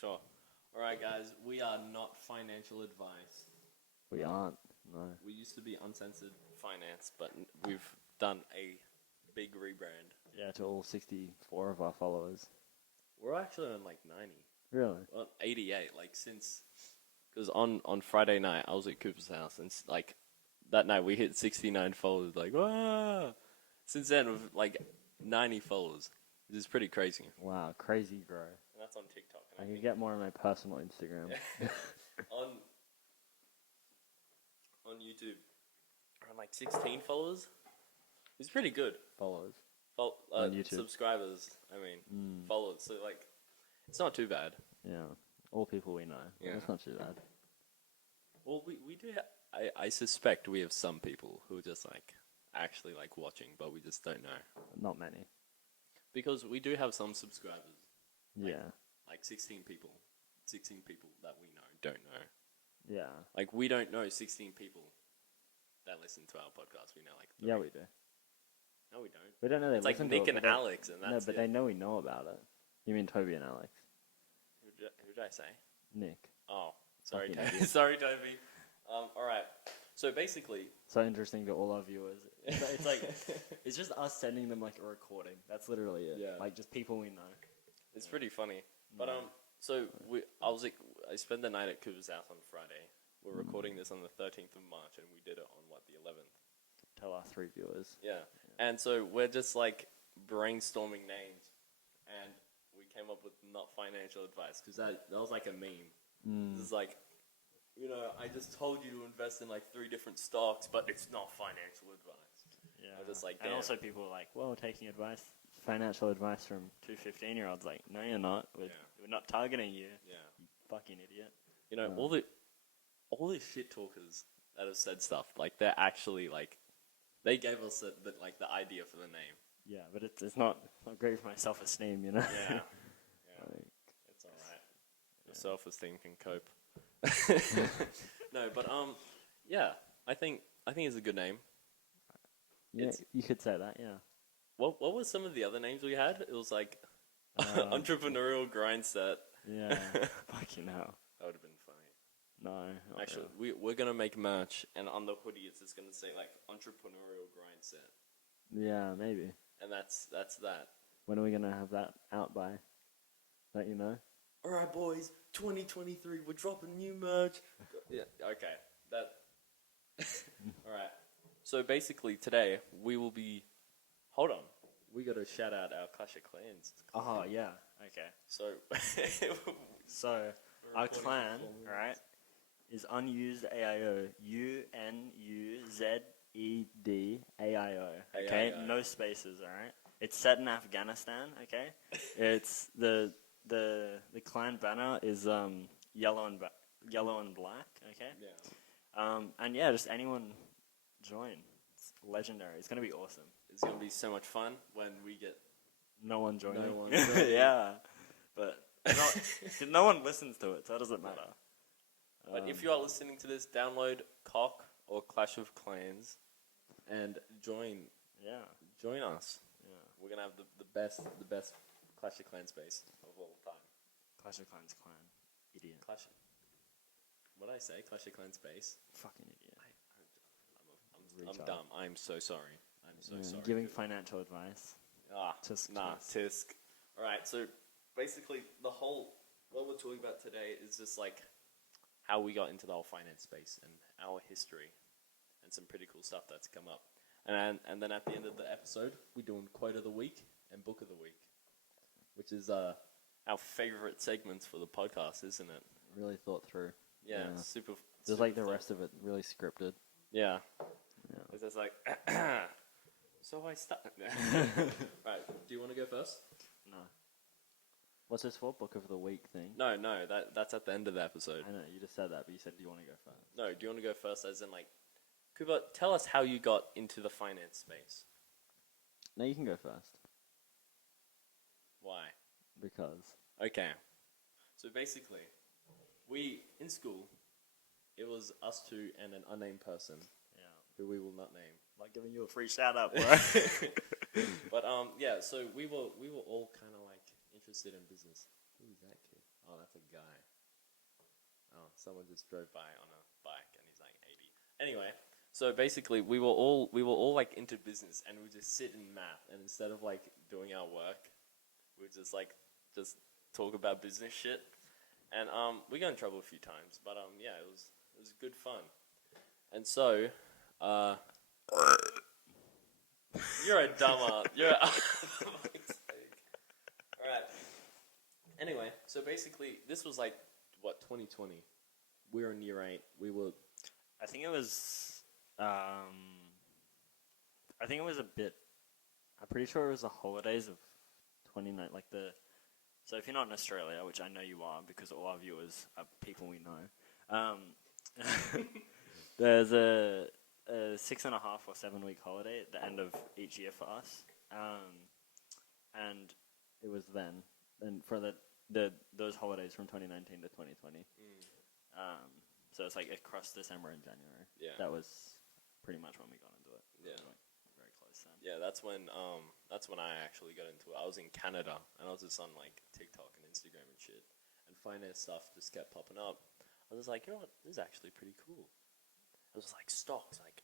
Sure. All right, guys. We are not financial advice. We aren't. No. We used to be Uncensored Finance, but we've done a big rebrand. Yeah, to all 64 of our followers. We're actually on like 90. Really? Well, 88. Like since, because on Friday night I was at Cooper's house, and like that night we hit 69 followers. Like, ah! Since then we've like 90 followers. This is pretty crazy. Wow, crazy, bro. And that's on TikTok. I can get more on my personal Instagram. on YouTube, around like 16 followers. It's pretty good. Followers. On YouTube. Subscribers, followers. So, like, it's not too bad. Yeah. All people we know. Yeah. It's not too bad. Well, we do I suspect we have some people who are just, like, actually, like, watching, but we just don't know. Not many. Because we do have some subscribers. Like, yeah. Like 16 people. 16 people that we know don't know. Yeah. Like, we don't know 16 people that listen to our podcast. We know, like, 3. Yeah, we do. No, we don't. We don't know they it's like listen Nick to it, and Alex, and that's no, but they know we know about it. You mean Toby and Alex? Who did I say? Nick. Oh, sorry, Fucking Toby. Sorry, Toby. All right. So basically, so interesting to all our viewers. It's like it's just us sending them like a recording. That's literally it. Yeah. Like just people we know. It's pretty funny. But so I spent the night at Cooper's house on Friday. We're recording this on the 13th of March, and we did it on what, the 11th. Tell our 3 viewers. Yeah. And so we're just like brainstorming names, and we came up with not financial advice because that was like a meme. It's like, you know, I just told you to invest in like 3 different stocks, but it's not financial advice. Yeah. Just like, and also people are like, well, taking advice, financial advice from 2 15-year-olds. Like, no, you're not. We're not targeting you. Yeah. You fucking idiot. You know, all the shit talkers that have said stuff, like they're actually like, they gave us the idea for the name. Yeah, but it's not great for my self-esteem, you know. Yeah. Like, it's all right. Your self-esteem can cope. No, but yeah, I think it's a good name. Yeah, you could say that. Yeah. What were some of the other names we had? It was like entrepreneurial grind set. Yeah. Fucking hell. That would have been funny. No. Actually, we're gonna make merch, and on the hoodie it's just gonna say like entrepreneurial grind set. Yeah, maybe. And that's that. When are we gonna have that out by? Let you know. All right, boys. 2023, we're dropping new merch. Yeah. Okay. That. All right. So basically, today we will be. Hold on. We gotta shout out our Clash of Clans. Oh yeah. Okay. So. So our clan, right, is unused AIO. UNUZEDAIO. Okay. AIO. No spaces. All right. It's set in Afghanistan. Okay. It's the clan banner is yellow and black. Okay. Yeah. And yeah, just anyone join. It's legendary. It's gonna be awesome. It's gonna be so much fun when we get No one joining. No one joining. Yeah, but no one listens to it, so it doesn't matter. But if you are listening to this, download Cock or Clash of Clans and join. Yeah. Join us. Yeah. We're gonna have the best Clash of Clans base of all time. Clash of Clans clan. Idiot. What did I say? Clash of Clans base. Fucking idiot. I'm dumb. I'm so sorry. I'm so sorry. Giving financial advice. Tisk. All right. So basically, what we're talking about today is just like how we got into the whole finance space and our history, and some pretty cool stuff that's come up. And then at the end of the episode, we're doing quote of the week and book of the week, which is our favorite segments for the podcast, isn't it? Really thought through. Yeah. Super. Just like the rest of it, really scripted. Yeah. It's just like, so I start. Right, do you want to go first? No. What's this for? Book of the week thing? No, that's at the end of the episode. I know, you just said that, but you said, do you want to go first? No, do you want to go first as in like, Cooper, tell us how you got into the finance space. No, you can go first. Why? Because. Okay. So basically, in school, it was us two and an unnamed person. Who we will not name. Like giving you a free shout out, bro. But yeah, so we were all kind of like interested in business. Who is that kid? Oh, that's a guy. Oh, someone just drove by on a bike and he's like 80. Anyway, so basically we were all like into business and we would just sit in math and instead of like doing our work, we would just talk about business shit. And we got in trouble a few times, but yeah, it was good fun. And so you're a dumber. Alright. Anyway, so basically this was like what, 2020. We were in year 8. I think it was a bit. I'm pretty sure it was the holidays of 29, like the. So if you're not in Australia, which I know you are, because all our viewers are people we know, there's a 6.5 or 7 week holiday at the end of each year for us, and it was then, and for those holidays from 2019 to 2020. So it's like across December and January. Yeah. That was pretty much when we got into it. Yeah. Very close then. Yeah, that's when I actually got into it. I was in Canada and I was just on like TikTok and Instagram and shit, and finance stuff just kept popping up. I was like, you know what, this is actually pretty cool. It was like stocks, like,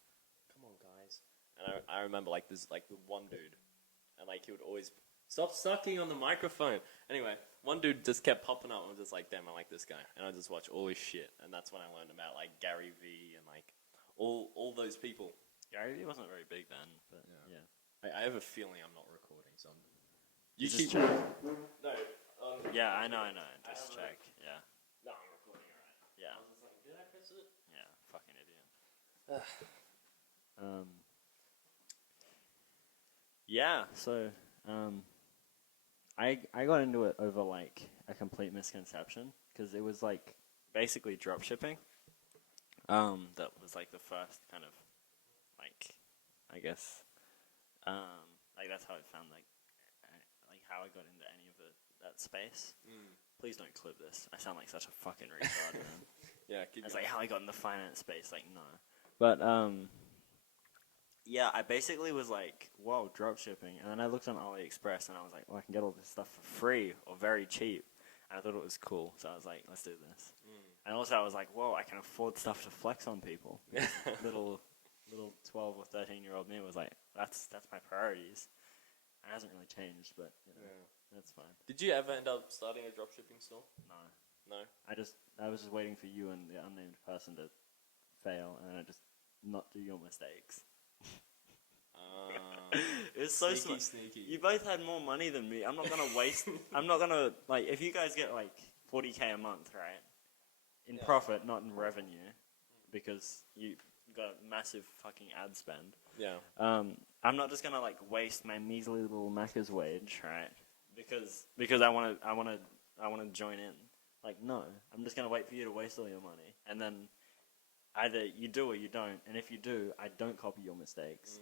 come on guys. And I remember like this, like the one dude, and like he would always stop sucking on the microphone. Anyway, one dude just kept popping up and I was just like, damn, I like this guy. And I just watch all his shit, and that's when I learned about like Gary V and like all those people. Gary Vee wasn't very big then, but yeah. I have a feeling I'm not recording, so You just check. No. Yeah, I know. Just check. Yeah. No, I'm recording, alright. Yeah. I was just like, did I press it? Yeah. Fucking idiot. Yeah. So, I got into it over like a complete misconception because it was like basically drop shipping. That was like the first kind of like, I guess, like that's how I found like how I got into any of that space. Please don't clip this. I sound like such a fucking retard, man. Yeah, keep It's going. like how I got in the finance space. Like no, but yeah, I basically was like, whoa, drop shipping, and then I looked on AliExpress and I was like, well, I can get all this stuff for free or very cheap, and I thought it was cool, so I was like, let's do this. And also I was like, whoa, I can afford stuff to flex on people. little 12 or 13-year-old me was like, that's my priorities. It hasn't really changed, but you know, that's fine. Did you ever end up starting a dropshipping store? No. No? I was just waiting for you and the unnamed person to fail, and I just not do your mistakes. It's so sneaky. You both had more money than me. I'm not gonna waste. I'm not gonna like if you guys get like 40K a month, right? In profit, not in revenue, because you got a massive fucking ad spend. Yeah. I'm not just gonna like waste my measly little Macca's wage, right? Because I wanna join in. Like no, I'm just gonna wait for you to waste all your money, and then either you do or you don't. And if you do, I don't copy your mistakes.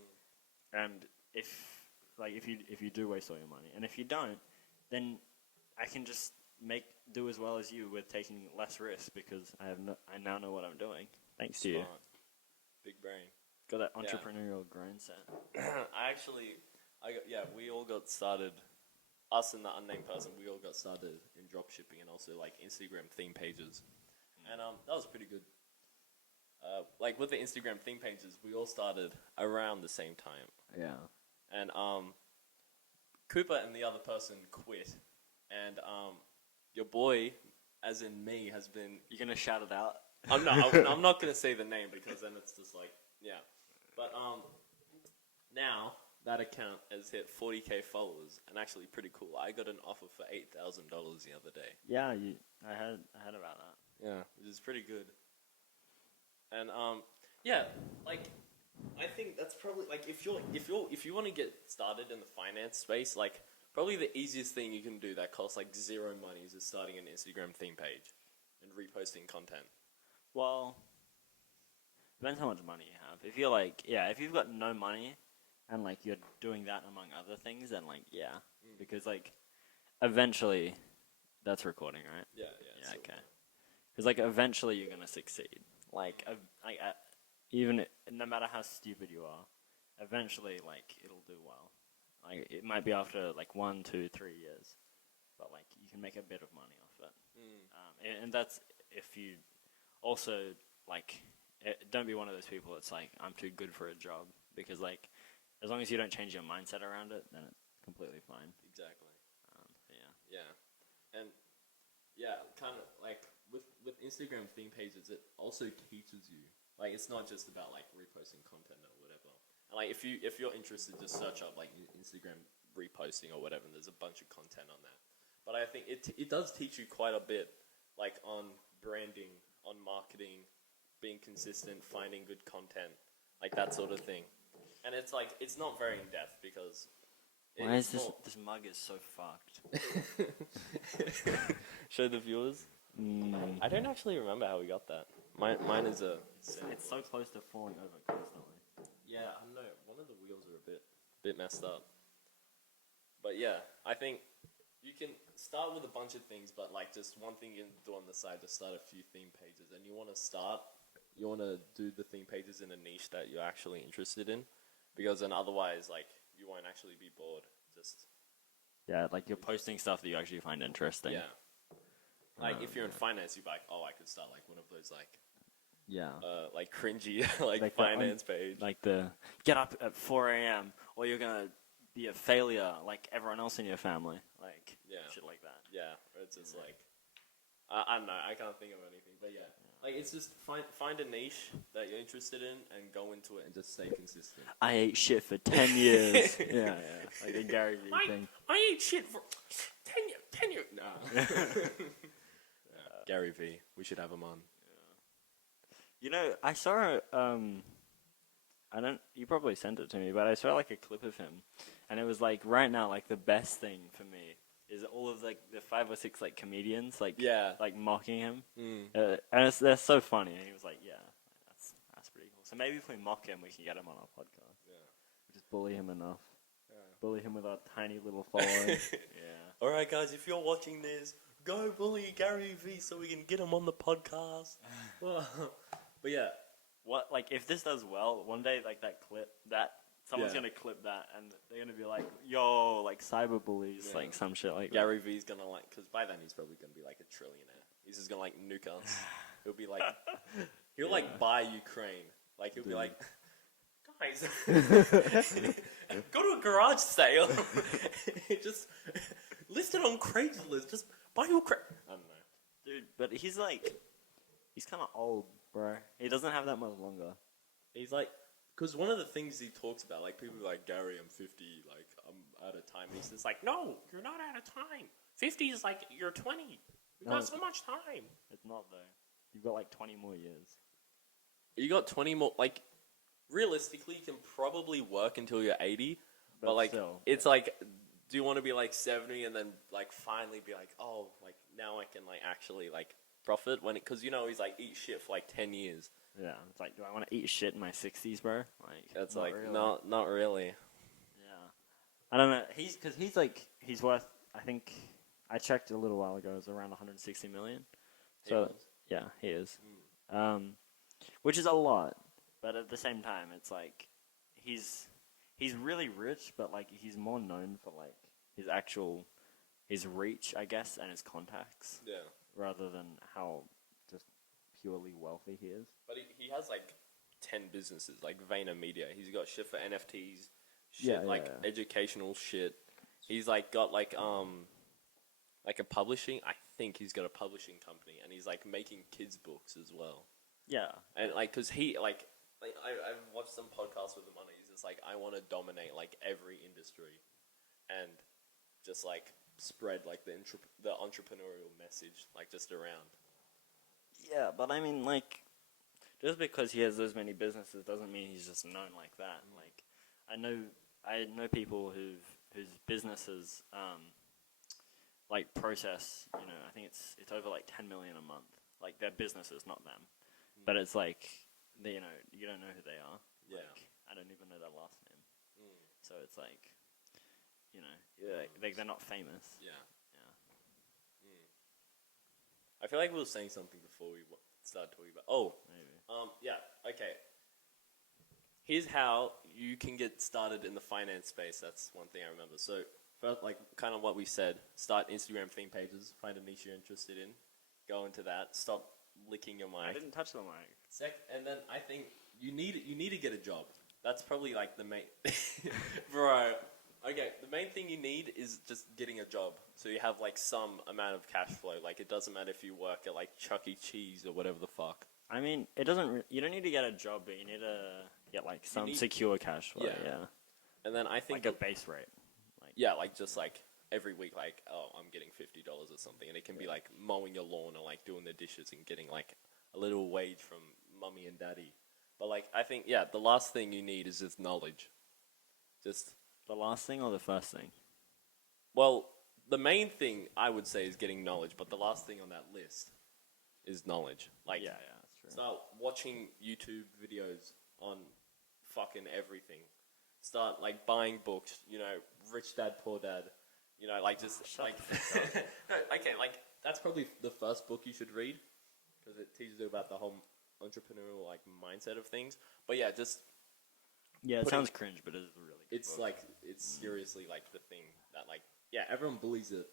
And if you do waste all your money, and if you don't, then I can just do as well as you with taking less risk because I now know what I'm doing. Thanks to you. Big brain. Got that entrepreneurial grind set. We all got started. Us and the unnamed person, we all got started in dropshipping and also like Instagram theme pages, and that was pretty good. Like with the Instagram theme pages, we all started around the same time. Yeah. And Cooper and the other person quit, and your boy, as in me, has been. You gonna shout it out? I'm not gonna say the name because then it's just like But now that account has hit 40K followers, and actually pretty cool. I got an offer for $8,000 the other day. Yeah, I heard about that. Yeah, which is pretty good. And like I think that's probably like if you want to get started in the finance space, like probably the easiest thing you can do that costs like zero money is just starting an Instagram theme page and reposting content. Well, depends how much money you have. If you're like, if you've got no money and like you're doing that among other things, then like because like eventually that's recording, right? Yeah. Okay. Because like eventually you're gonna succeed. Like even no matter how stupid you are, eventually like it'll do well. Like it might be after like 1, 2, 3 years, but like you can make a bit of money off it. and that's if you also like don't be one of those people that's like I'm too good for a job, because like as long as you don't change your mindset around it, then it's completely fine. Exactly. Yeah. Yeah. And yeah, kind of like with Instagram theme pages, it also teaches you. Like, it's not just about like reposting content or whatever. And like, if you're interested, just search up like Instagram reposting or whatever, and there's a bunch of content on that. But I think it does teach you quite a bit, like on branding, on marketing, being consistent, finding good content, like that sort of thing. And it's like it's not very in depth because. Why is this mug is so fucked? Show the viewers. I don't actually remember how we got that. Mine is a. It's so close to falling over constantly. Yeah, I don't know. One of the wheels are a bit messed up. But yeah, I think you can start with a bunch of things, but like just one thing you can do on the side to start a few theme pages, and you want to do the theme pages in a niche that you're actually interested in, because then otherwise, like, you won't actually be bored. Just like you're posting stuff that you actually find interesting. Yeah. Like if you're in finance, you're like, oh, I could start like one of those like like cringy like finance page. Like the get up at 4 a.m. or you're gonna be a failure like everyone else in your family. Like shit like that. Yeah, it's just like I don't know. I can't think of anything, but yeah. Like, it's just find a niche that you're interested in and go into it and just stay consistent. I ate shit for 10 years. yeah. Like the Gary Vee thing. I ate shit for 10 years. Nah. Gary V. We should have him on. You know, I saw you probably sent it to me, but I saw like a clip of him, and it was like right now, like the best thing for me is all of like the 5 or 6 like comedians like mocking him, and they're so funny. And he was like, yeah, that's pretty cool. So maybe if we mock him, we can get him on our podcast. Yeah, we just bully him enough. Yeah. Bully him with our tiny little following. Yeah. All right, guys, if you're watching this, go bully Gary V so we can get him on the podcast. But yeah, what like if this does well one day, like that clip that. Someone's gonna clip that, and they're gonna be like, "Yo, like cyberbullies, like some shit like Gary V's gonna like, because by then he's probably gonna be like a trillionaire. He's just gonna like nuke us. He'll be like, he'll like buy Ukraine. Like he'll be like, guys, go to a garage sale. Just list it on Craigslist. Just buy Ukraine. I don't know, dude. But he's kind of old, bro. He doesn't have that much longer. He's like. Because one of the things he talks about, like, people are like, Gary, I'm 50, like, I'm out of time. And he's just like, no, you're not out of time. 50 is like, you're 20. You've got so much time. It's not, though. You've got, like, 20 more years. You got 20 more, like, realistically, you can probably work until you're 80. But like, still, it's like, do you want to be, like, 70 and then, like, finally be like, oh, like, now I can, like, actually, like, profit? Because, you know, he's, like, eat shit for, like, 10 years. Yeah, it's like, do I want to eat shit in my 60s, bro? Like, it's like, really. Not really. Yeah, I don't know. He's worth. I think I checked a little while ago. It was around 160 million. So yeah, he is. Which is a lot, but at the same time, it's like he's really rich, but like he's more known for like his reach, I guess, and his contacts. Yeah. Rather than how purely wealthy he is. But he has like 10 businesses, like Vayner Media. He's got shit for NFTs, shit educational shit. He's like got like a publishing. I think he's got a publishing company, and he's like making kids books as well. Yeah, and like because he like I've watched some podcasts with him on it. He's just like, I want to dominate like every industry, and just like spread like the entrepreneurial message like just around. Yeah, but I mean, like, just because he has those many businesses doesn't mean he's just known like that. Like, I know people whose businesses, like, process. You know, I think it's over like 10 million a month. Like, their businesses, not them. But it's like, you know, you don't know who they are. Yeah. Like, I don't even know their last name. So it's like, you know, they're not famous. Yeah. I feel like we were saying something before we started talking about. Oh, maybe. Yeah. Okay. Here's how you can get started in the finance space. That's one thing I remember. So, first, like kind of what we said: start Instagram theme pages, find a niche you're interested in, go into that. Stop licking your I mic. didn't touch the mic. And then I think you need to get a job. That's probably like the main, bro. Okay, the main thing you need is just getting a job, so you have like some amount of cash flow. Like it doesn't matter if you work at like Chuck E. Cheese or whatever the fuck. I mean, it doesn't. You don't need to get a job, but you need to get like some secure cash flow. Yeah. And then I think like a base rate. like just like every week, like I'm getting $50 or something, and it can be like mowing your lawn or like doing the dishes and getting like a little wage from mummy and daddy. But like I think the last thing you need is just knowledge. Just the last thing or the first thing? Well, the main thing I would say is getting knowledge, but the last thing on that list is knowledge. Like Yeah, that's true. start watching YouTube videos on fucking everything. Start like buying books, Rich Dad Poor Dad, like just like no, okay, like that's probably the first book you should read because it teaches you about the whole entrepreneurial like mindset of things. But yeah, just it sounds cringe, but it's really good it's book. like it's seriously like the thing that like everyone bullies it.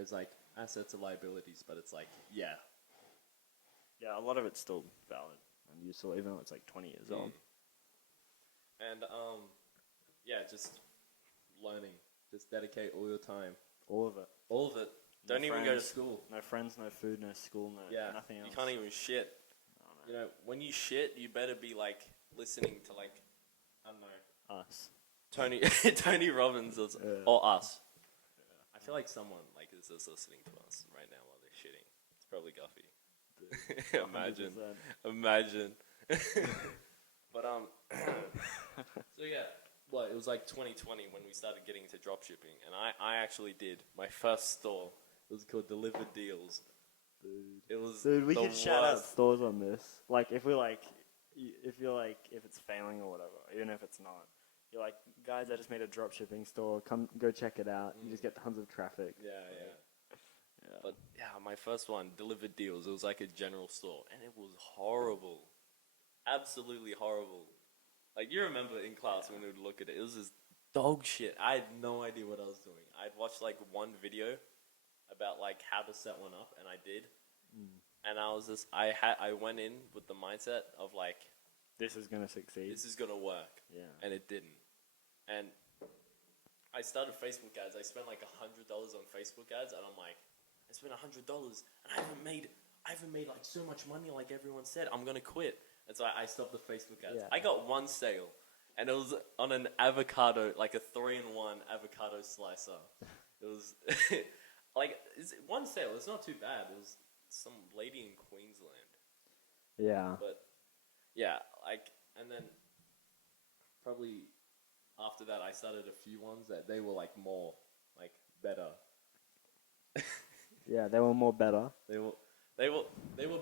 It's like assets and liabilities, but it's like yeah, a lot of it's still valid and useful, even though it's like 20 years old. And just learning. Just dedicate all your time. All of it. All of it. No Don't even go to school. No friends, no food, no school, nothing else. You can't even shit. Oh, no. When you shit, you better be like listening to like I don't know us. Tony Robbins or us. Yeah. I feel like someone like is just listening to us right now while they're shitting. It's probably Guffy. Imagine. But so yeah. Well, it was like 2020 when we started getting into dropshipping, and I actually did my first store. It was called Delivered Deals. Dude, we could shout out stores on this. Like, if it's failing or whatever, even if it's not, you're like, guys, I just made a dropshipping store. Come, go check it out. You just get tons of traffic. Yeah. But my first one, Delivered Deals. It was like a general store, and it was horrible, absolutely horrible. Like, you remember in class when we would look at it, it was just dog shit. I had no idea what I was doing. I'd watched, like, one video about, like, how to set one up, and I did. And I was just, I went in with the mindset of, like... This is going to succeed. This is going to work. Yeah. And it didn't. And I started Facebook ads. I spent, like, $100 on Facebook ads, and I'm like, I spent $100, and I haven't made, like, so much money like everyone said. I'm going to quit. And so I stopped the Facebook ads. Yeah. I got one sale, and it was on an avocado, like a 3-in-1 avocado slicer. It was like one sale. It's not too bad. It was some lady in Queensland. Yeah. But and then probably after that, I started a few ones that they were like more like better. Yeah, they were more better. They were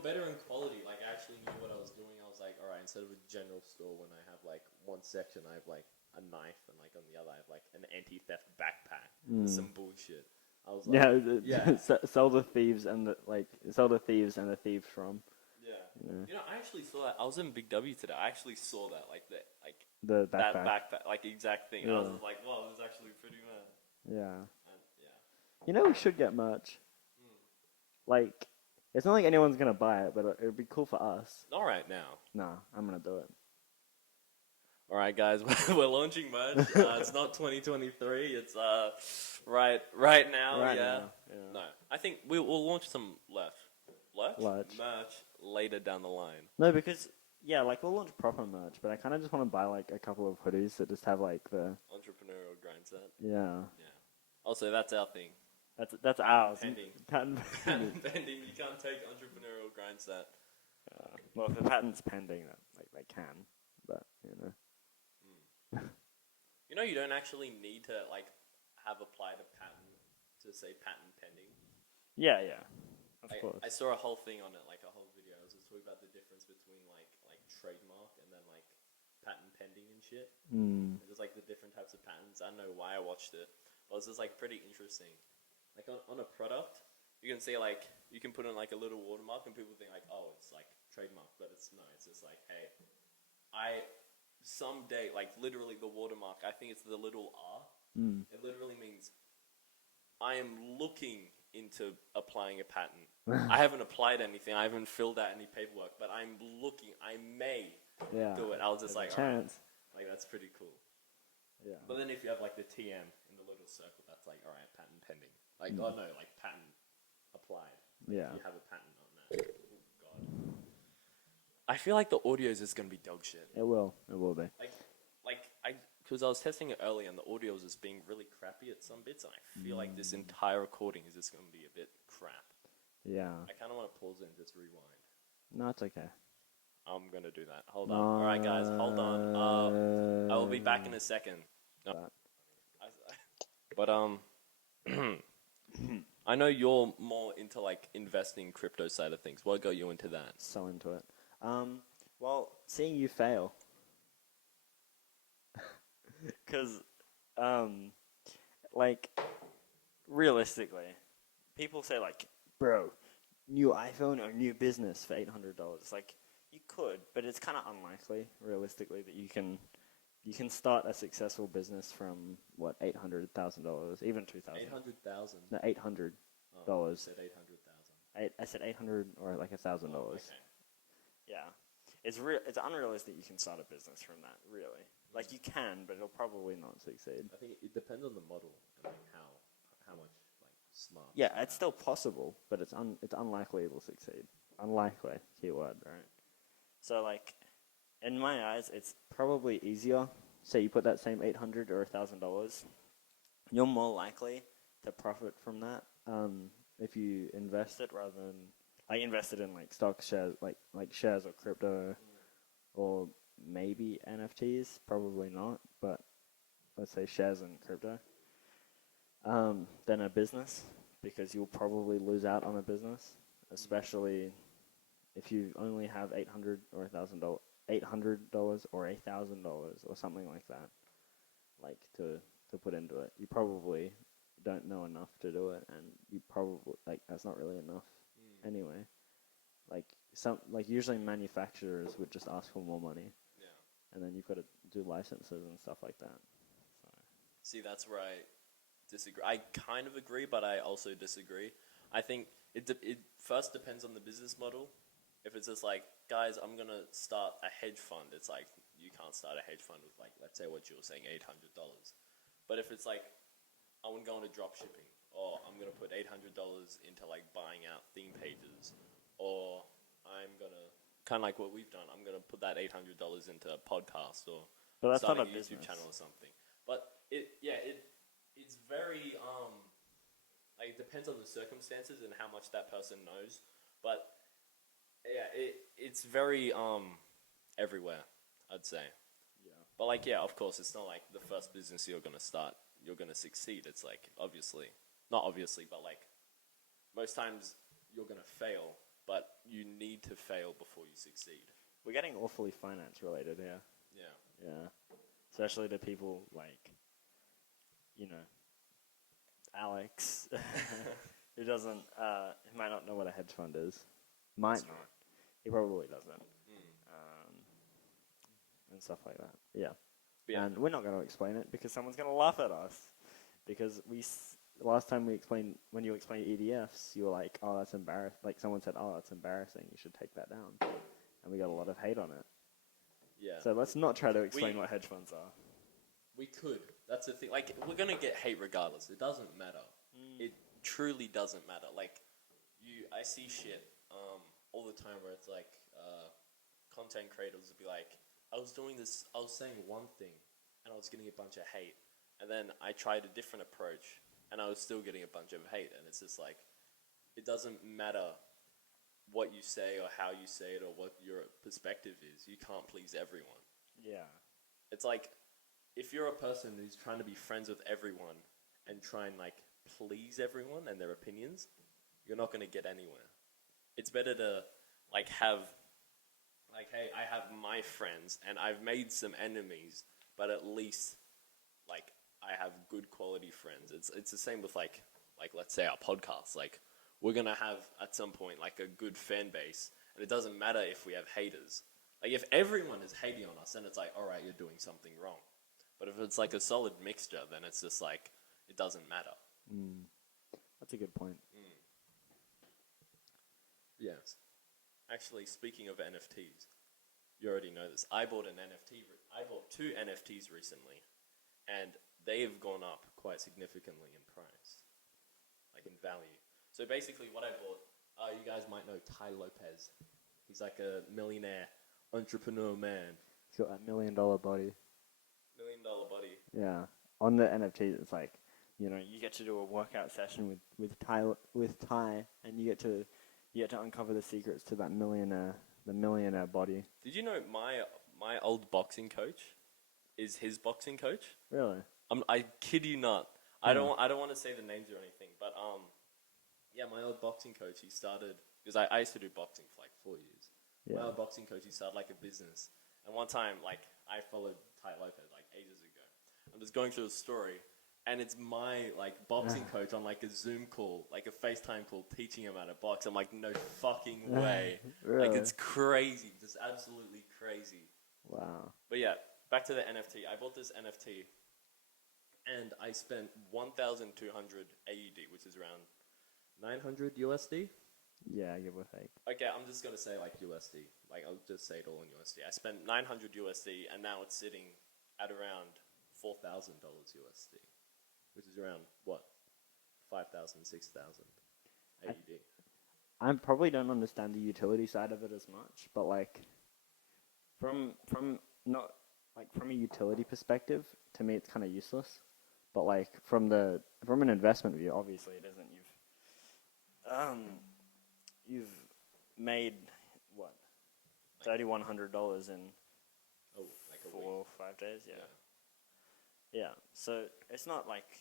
better in quality. Like I actually knew what I was doing. I was like, all right, instead of a general store, when I have like one section, I have like a knife, and like on the other, I have like an anti-theft backpack. Some bullshit. I was like, sell the thieves and the thieves from. Yeah. I actually saw that. I was in Big W today. I actually saw that, the backpack. That backpack, like exact thing. Yeah. I was just like, wow, this is actually pretty mad. Yeah. We should get merch. Like, it's not like anyone's gonna buy it, but it would be cool for us. Not right now. Nah, I'm gonna do it. All right, guys, we're launching merch. It's not 2023. It's right now. Right yeah. now, No, I think we'll launch some merch later down the line. No, because we'll launch proper merch, but I kind of just want to buy like a couple of hoodies that just have like the entrepreneurial grind set. Yeah. Also, that's our thing. That's ours. Patent pending. You can't take entrepreneurial grind set. Well, if the patent's pending, they can, but you don't actually need to have applied a patent to say patent pending. Yeah, of course. I saw a whole thing on it, like a whole video. I was just talking about the difference between like trademark and then like patent pending and shit. There's like the different types of patents. I don't know why I watched it, but it's just like pretty interesting. Like on a product, you can say like you can put in like a little watermark, and people think like, oh, it's like trademark, but it's just like, hey, someday, like literally the watermark, I think it's the little R. It literally means I am looking into applying a patent. I haven't applied anything. I haven't filled out any paperwork, but I'm looking. I may do it. I was just like, alright, like that's pretty cool. Yeah. But then if you have like the TM in the little circle, that's like, alright, patent pending. Like, oh no, like patent applied. Like, Yeah. you have a patent on that. Oh god. I feel like the audio is just gonna be dog shit. It will be. Because I was testing it earlier and the audio was just being really crappy at some bits, and I feel like this entire recording is just gonna be a bit crap. Yeah. I kind of want to pause it and just rewind. No, it's okay. I'm gonna do that. Hold on. All right, guys, hold on. I will be back in a second. No. But I know you're more into like investing crypto side of things. What got you into that? So into it. Well, seeing you fail. Because, like, realistically, people say, like, bro, new iPhone or new business for $800. Like, you could, but it's kind of unlikely, realistically, that you can start a successful business from, what, $800,000, even $2,000. 800,000. No, $800. Oh, you said 800,000. I said 800 or like $1,000. Okay. Yeah. It's unrealistic you can start a business from that, really. Like, you can, but it'll probably not succeed. I think it depends on the model and like how much like smart. Yeah, it's still possible, but it's unlikely it will succeed. Unlikely, keyword, right? So, like, in my eyes, it's probably easier. Say you put that same $800 or $1,000, you're more likely to profit from that if you invest it rather than like invest it in like stocks, shares, like shares or crypto, or maybe NFTs. Probably not, but let's say shares and crypto. Then a business, because you'll probably lose out on a business, especially if you only have $800 or $1,000, $800 or $1,000 or something like that, like to put into it. You probably don't know enough to do it, and you probably like that's not really enough anyway. Like usually manufacturers would just ask for more money, and then you've got to do licenses and stuff like that. So. See, that's where I disagree. I kind of agree, but I also disagree. I think it first depends on the business model. If it's just like, guys, I'm gonna start a hedge fund, it's like you can't start a hedge fund with like, let's say what you were saying, $800. But if it's like, I want to go into drop shipping, or I'm gonna put $800 into like buying out theme pages, or I'm gonna kind of like what we've done, I'm gonna put that $800 into a podcast or But that's start not a a YouTube business. channel or something. But it's very like it depends on the circumstances and how much that person knows. But yeah, it's very everywhere, I'd say. Yeah. But like, yeah, of course, it's not like the first business you're gonna start, you're gonna succeed. It's like not obviously, but like most times you're gonna fail, but you need to fail before you succeed. We're getting awfully finance related here. Yeah. Yeah. Especially to people like, Alex, who doesn't, who might not know what a hedge fund is. Might not. He probably doesn't. And stuff like that. Yeah. Yeah. And we're not going to explain it because someone's going to laugh at us. Because last time when you explained EDFs, you were like, oh, that's embarrassing. Like someone said, oh, that's embarrassing. You should take that down. And we got a lot of hate on it. Yeah. So let's not try to explain what hedge funds are. We could. That's the thing. Like, we're gonna get hate regardless. It doesn't matter. It truly doesn't matter. Like, I see shit all the time where it's like content creators would be like, I was saying one thing, and I was getting a bunch of hate, and then I tried a different approach, and I was still getting a bunch of hate, and it's just like, it doesn't matter what you say or how you say it or what your perspective is. You can't please everyone. Yeah. It's like, if you're a person who's trying to be friends with everyone and try and like please everyone and their opinions, you're not going to get anywhere. It's better to like have like, hey, I have my friends and I've made some enemies, but at least like I have good quality friends. It's the same with like let's say our podcast. Like, we're going to have at some point like a good fan base, and it doesn't matter if we have haters. Like, if everyone is hating on us, then it's like, all right, you're doing something wrong. But if it's like a solid mixture, then it's just like, it doesn't matter. That's a good point. Yes. Actually, speaking of NFTs, you already know this. I bought I bought two NFTs recently, and they have gone up quite significantly in price, like in value. So basically, what I bought, you guys might know Ty Lopez. He's like a millionaire entrepreneur man. He's got that $1 million body. $1 million body. Yeah. On the NFTs, it's like, you get to do a workout session with Ty, and you get to uncover the secrets to that millionaire body. Did you know my old boxing coach is his boxing coach? Really? I kid you not. I don't want to say the names or anything, but yeah, my old boxing coach, he started because I used to do boxing for like 4 years. Yeah. My old boxing coach, he started like a business, and one time like I followed Ty Lopez like ages ago. I'm just going through the story, and it's my like boxing coach on like a Zoom call, like a FaceTime call, teaching him how to box. I'm like, no fucking way. Really? Like it's crazy, just absolutely crazy. Wow. But yeah, back to the NFT. I bought this NFT, and I spent 1,200 AUD, which is around 900 USD. Yeah, give or take. Okay, I'm just gonna say like USD. Like I'll just say it all in USD. I spent 900 USD, and now it's sitting at around $4,000 USD, which is around what, 5,000, 6,000 AUD. I probably don't understand the utility side of it as much, but like from a utility perspective, to me it's kind of useless. But like from an investment view, obviously it isn't. You've made what, $3,100 in like a 4 or 5 days, yeah. So it's not like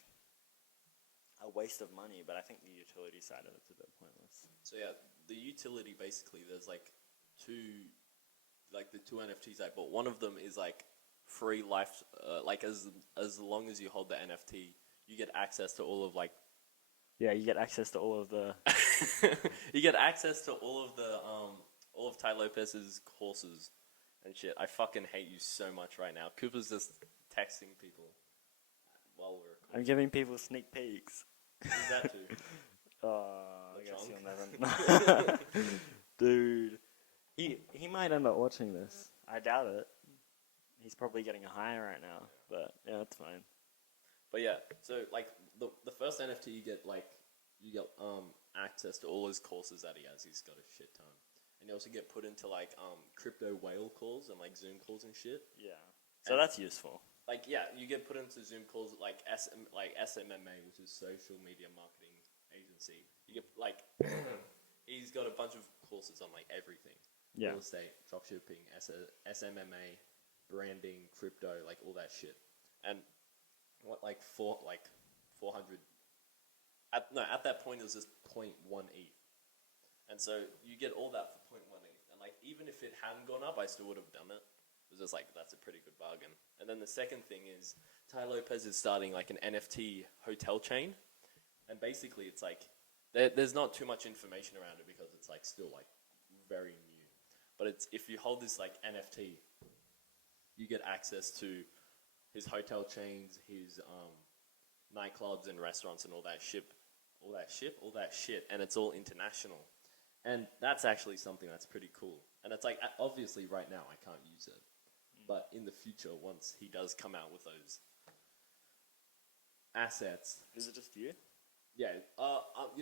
a waste of money, but I think the utility side of it's a bit pointless. So yeah, the utility basically, there's like the two NFTs I bought. One of them is like free life, like as long as you hold the NFT, you get access to all of like. Yeah, you get access to all of the. You get access to all of Ty Lopez's courses and shit. I fucking hate you so much right now. Cooper's just texting people while we're recording. I'm giving people sneak peeks. Who's that to? I guess you'll never know. Dude. He might end up watching this. I doubt it. He's probably getting a high right now, but yeah, it's fine. But yeah, so like the first NFT you get access to all his courses that he has. He's got a shit ton. And you also get put into like crypto whale calls and like Zoom calls and shit. Yeah. So that's useful. Like yeah, you get put into Zoom calls like SMMA, which is Social Media Marketing Agency. You get like he's got a bunch of courses on like everything. Yeah. Real estate, dropshipping, SMMA, branding, crypto, like all that shit. And what like 400 at that point it was just 0.1 ETH. And so you get all that for 0.1 ETH. And like even if it hadn't gone up, I still would have done it. It was just like that's a pretty good bargain. And then the second thing is Ty Lopez is starting like an NFT hotel chain. And basically it's like there's not too much information around it because it's like still like very new. But it's if you hold this like NFT, you get access to his hotel chains, his nightclubs and restaurants and all that shit, and it's all international. And that's actually something that's pretty cool. And it's like, obviously right now I can't use it. But in the future, once he does come out with those assets. Is it just you? Yeah,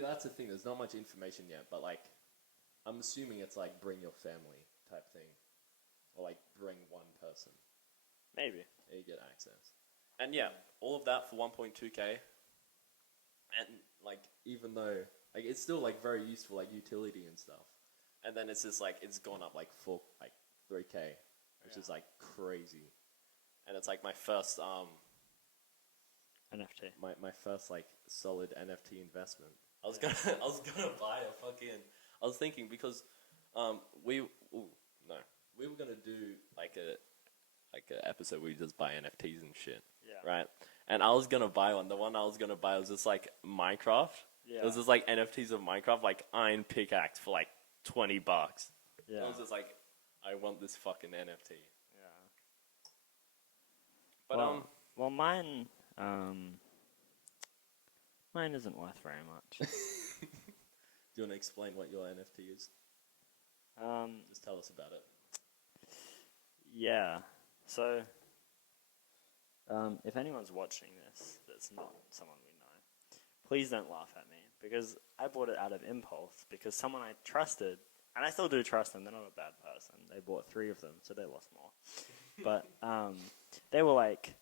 that's the thing. There's not much information yet, but like, I'm assuming it's like bring your family type thing. Or like bring one person. Maybe. You get access. And yeah, all of that for 1.2k. And like, even though like it's still like very useful, like utility and stuff. And then it's just like it's gone up like 3k, which is like crazy. And it's like my first NFT. My first like solid NFT investment. I was gonna buy a fucking. I was thinking because we were gonna do like a episode where we just buy NFTs and shit. Yeah. Right. And I was gonna buy one. The one I was gonna buy was just like Minecraft. Yeah. It was just like NFTs of Minecraft, like iron pickaxe for like $20. Yeah. I was just like, I want this fucking NFT. Yeah. But well, mine isn't worth very much. Do you want to explain what your NFT is? Tell us about it. Yeah. So, if anyone's watching this that's not someone we know, please don't laugh at me, because I bought it out of impulse because someone I trusted, and I still do trust them, they're not a bad person. They bought 3 of them, so they lost more. But they were like,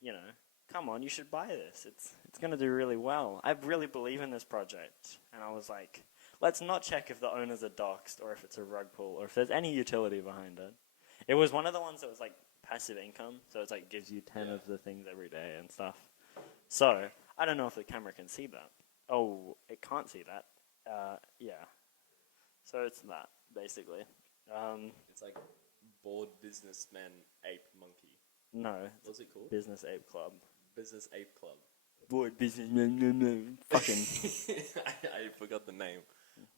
you know, come on, you should buy this. It's going to do really well. I really believe in this project. And I was like, let's not check if the owners are doxxed or if it's a rug pull or if there's any utility behind it. It was one of the ones that was like passive income, so it's like gives you 10 of the things every day and stuff. So I don't know if the camera can see that. Oh, it can't see that. Yeah. So it's that basically. It's like bored businessman ape monkey. No. What's it called? Business Ape Club. Business Ape Club. Bored businessman. Fucking. I forgot the name.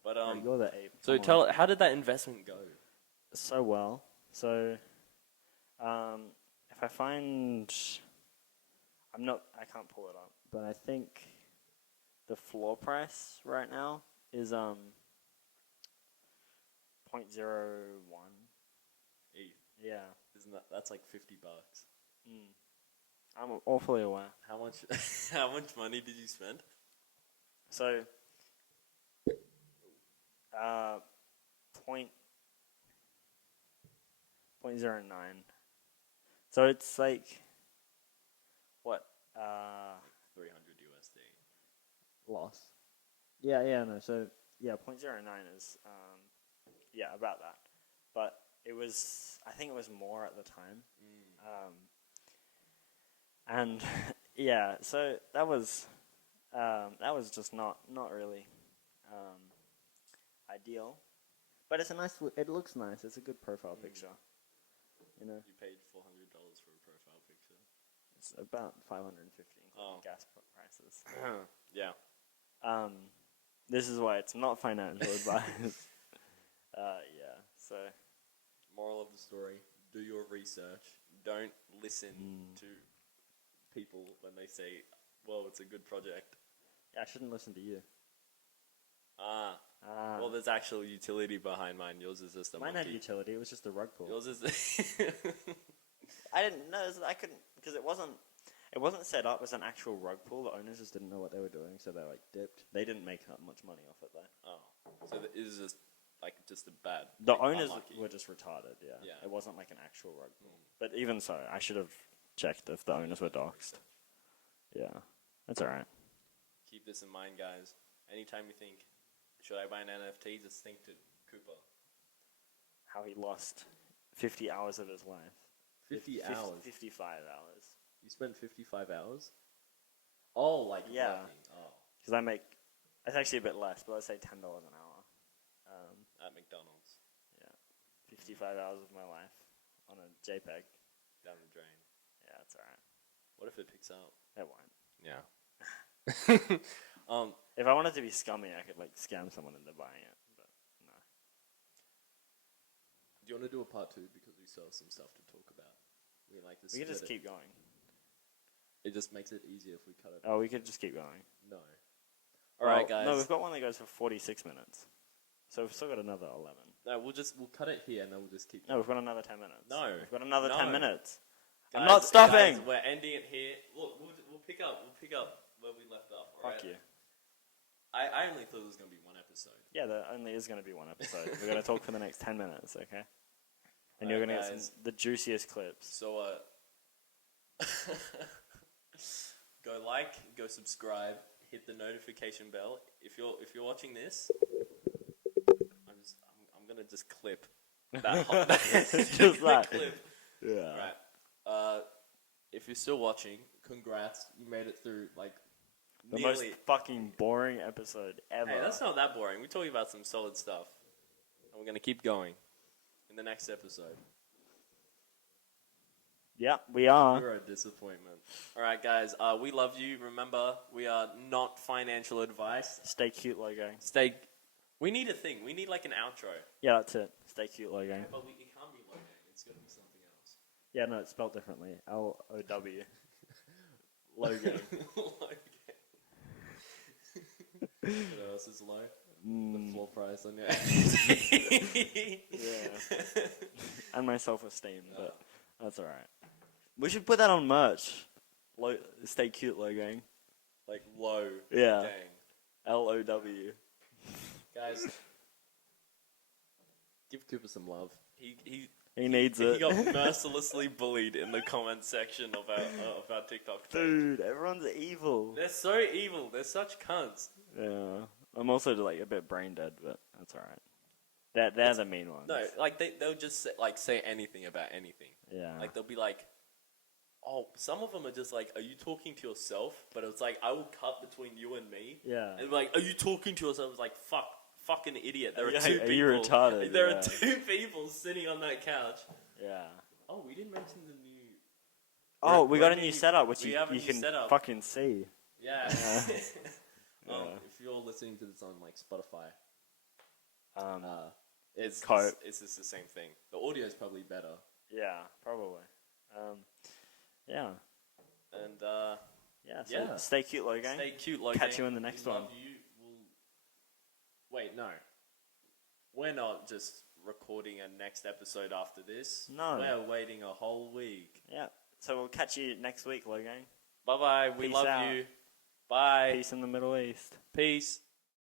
But You're the ape. So how did that investment go? So well. So, if I find, I can't pull it up, but I think the floor price right now is 0.01. ETH. Yeah. Isn't that's like $50? I'm awfully aware. How much how much money did you spend? So, point 0.09. So it's like what? 300 USD. Loss. Yeah, no. So yeah, 0.09 is about that. But it was, I think it was more at the time. And yeah, so that was just not really ideal. But it's a nice. It looks nice. It's a good profile picture. You know. You paid $400 for a profile picture. It's about 550 including gas prices. Yeah. This is why it's not financial advice. Yeah. So. Moral of the story: do your research. Don't listen to people when they say, "Well, it's a good project." Yeah, I shouldn't listen to you. Well, there's actual utility behind mine. Yours is just a Mine monkey. had utility. It was just a rug pull. Yours is. I didn't know. I couldn't because it wasn't set up as an actual rug pull. The owners just didn't know what they were doing, so they like dipped. They didn't make that much money off it though. Oh, so it is just a bad. The owners unlucky. were just retarded. Yeah. Yeah. It wasn't like an actual rug pull. But even so, I should have checked if the owners were doxxed. Yeah, that's all right. Keep this in mind, guys. Anytime you think, should I buy an NFT? Just think to Cooper. How he lost 50 hours of his life. 50 hours? 55 hours. You spent 55 hours? Oh, like yeah. working. Oh. Because it's actually a bit less, but let's say $10 an hour. At McDonald's. Yeah. 55 hours of my life on a JPEG. Down the drain. Yeah, that's alright. What if it picks up? It won't. Yeah. If I wanted to be scummy, I could like scam someone into buying it, but no. Do you want to do a part 2 because we still have some stuff to talk about? We like this. We could just keep going. It just makes it easier if we cut it. Oh, we could just keep going. No. Alright, guys. No, we've got one that goes for 46 minutes. So we've still got another 11. No, we'll cut it here and then we'll just keep going. No, we've got another 10 minutes. No. We've got another 10 minutes. Guys, I'm not stopping! Guys, we're ending it here. We'll pick up where we left off. Fuck you. I only thought it was going to be one episode. Yeah, there only is going to be one episode. We're going to talk for the next 10 minutes, okay? And you're going to get the juiciest clips. So, go like, go subscribe, hit the notification bell. If you're watching this, I'm gonna just clip that. Just that. Clip. Yeah. Right. If you're still watching, congrats. You made it through the most fucking boring episode ever. Hey, that's not that boring. We're talking about some solid stuff, and we're gonna keep going in the next episode. Yeah, we are. You're a disappointment. All right, guys. We love you. Remember, we are not financial advice. Stay cute, logo. We need a thing. We need like an outro. Yeah, that's it. Stay cute, logo. Yeah, but it can't be logo. It's got to be something else. Yeah, no, it's spelled differently. L-O-W. Logo. What else is low? The floor price on your Yeah. my self-esteem, but that's alright. We should put that on merch. Stay cute, low gang. Like low. Yeah. Gang. LOW. Guys, give Cooper some love. He needs He it. got mercilessly bullied in the comment section of our TikTok page. Dude, everyone's evil. They're so evil. They're such cunts. Yeah. I'm also like a bit brain dead, but that's alright. They're the mean ones. No, like they'll just say anything about anything. Yeah. Like they'll be like, oh, some of them are just like, are you talking to yourself? But it's like, I will cut between you and me. Yeah. And like, are you talking to yourself? It's like, fucking idiot. There are two people. Are you retarded? There are two people sitting on that couch. Yeah. Oh, we didn't mention the new. Oh, we got a new setup, which you can setup. fucking see. Yeah. Yeah. If you're listening to this on like Spotify, it's just the same thing. The audio is probably better. Yeah, probably. Yeah. And Yeah. So yeah. stay cute, low gang. Stay cute, Logan. Catch you in the next one. Love you. Wait, no. We're not just recording a next episode after this. No. We're waiting a whole week. Yeah. So we'll catch you next week, low gang. Bye bye. We Peace love out. you. Bye. Peace in the Middle East. Peace.